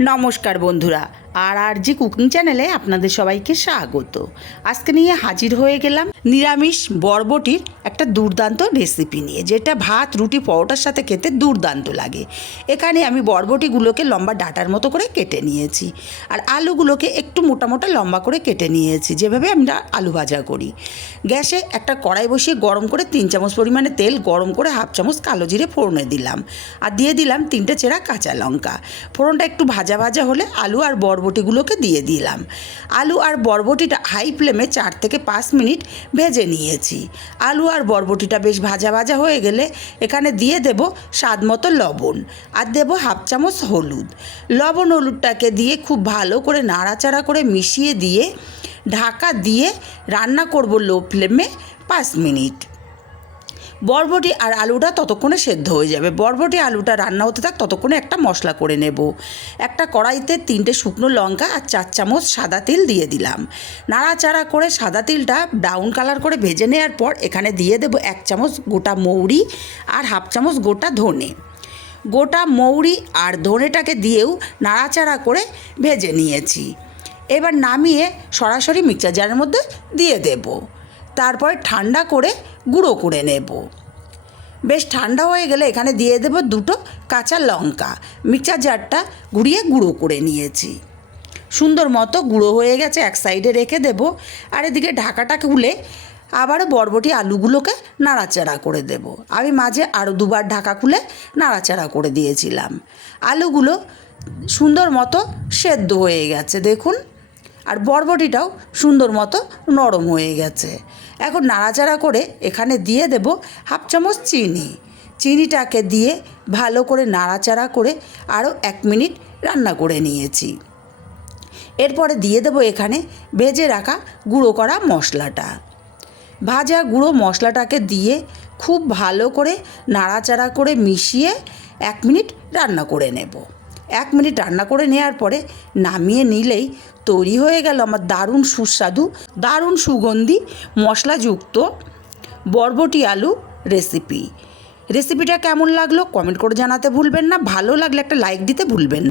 নমস্কার বন্ধুরা। আর আর জি কুকিং চ্যানেলে আপনাদের সবাইকে স্বাগত। আজকে নিয়ে হাজির হয়ে গেলাম নিরামিষ বরবটির একটা দুর্দান্ত রেসিপি নিয়ে, যেটা ভাত, রুটি, পরোটার সাথে খেতে দুর্দান্ত লাগে। এখানে আমি বরবটিগুলোকে লম্বা ডাটার মতো করে কেটে নিয়েছি, আর আলুগুলোকে একটু মোটা মোটা লম্বা করে কেটে নিয়েছি, যেভাবে আমরা আলু ভাজা করি। গ্যাসে একটা কড়াই বসিয়ে গরম করে তিন চামচ পরিমাণে তেল, গরম করে হাফ চামচ কালো জিরে ফোড়নে দিলাম, আর দিয়ে দিলাম তিনটে চেরা কাঁচা লঙ্কা। ফোড়নটা একটু ভাজা ভাজা হলে আলু আর বরবটিগুলোকে দিয়ে দিলাম। আলু আর বরবটিটা হাই ফ্লেমে চার থেকে পাঁচ মিনিট ভেজে নিয়েছি। আলু আর বরবটিটা বেশ ভাজা ভাজা হয়ে গেলে এখানে দিয়ে দেব স্বাদ মতো লবণ আর দেব হাফ চামচ হলুদ। লবণ হলুদটাকে দিয়ে খুব ভালো করে নাড়াচাড়া করে মিশিয়ে দিয়ে ঢাকা দিয়ে রান্না করব লো ফ্লেমে পাঁচ মিনিট। বরবটি আর আলুটা ততক্ষণে সেদ্ধ হয়ে যাবে। বরবটি, আলুটা রান্না হতে থাক, ততক্ষণে একটা মশলা করে নেব। একটা কড়াইতে তিনটে শুকনো লঙ্কা আর চার চামচ সাদা তিল দিয়ে দিলাম। নাড়াচাড়া করে সাদা তিলটা ব্রাউন কালার করে ভেজে নেওয়ার পর এখানে দিয়ে দেবো এক চামচ গোটা মৌরি আর হাফ চামচ গোটা ধনে। গোটা মৌরি আর ধনেটাকে দিয়েও নাড়াচাড়া করে ভেজে নিয়েছি। এবার নামিয়ে সরাসরি মিক্সার জারের মধ্যে দিয়ে দেবো। তারপর ঠান্ডা করে গুঁড়ো করে নেব। বেশ ঠান্ডা হয়ে গেলে এখানে দিয়ে দেবো দুটো কাঁচা লঙ্কা। মিক্সার জারটা ঘুরিয়ে গুঁড়ো করে নিয়েছি। সুন্দর মতো গুঁড়ো হয়ে গেছে, এক সাইডে রেখে দেব। আর এদিকে ঢাকাটা খুলে আবারও বরবটি আলুগুলোকে নাড়াচাড়া করে দেব। আমি মাঝে আরও দুবার ঢাকা খুলে নাড়াচাড়া করে দিয়েছিলাম। আলুগুলো সুন্দর মতো সেদ্ধ হয়ে গেছে, দেখুন। আর বরবটিটাও সুন্দর মতো নরম হয়ে গেছে। এখন নাড়াচাড়া করে এখানে দিয়ে দেব হাফ চামচ চিনি। চিনিটাকে দিয়ে ভালো করে নাড়াচাড়া করে আরও এক মিনিট রান্না করে নিয়েছি। এরপরে দিয়ে দেবো এখানে ভেজে রাখা গুঁড়ো করা মশলাটা। ভাজা গুঁড়ো মশলাটাকে দিয়ে খুব ভালো করে নাড়াচাড়া করে মিশিয়ে এক মিনিট রান্না করে নেব। এক মিনিট রান্না করে নেওয়ার পরে নামিয়ে নিলেই তৈরি হয়ে গেল আমার দারুণ সুস্বাদু, দারুণ সুগন্ধি, মশলাযুক্ত বরবটি আলু রেসিপি রেসিপিটা কেমন লাগল? কমেন্ট করে জানাতে ভুলবেন না। ভালো লাগলে একটা লাইক দিতে ভুলবেন না।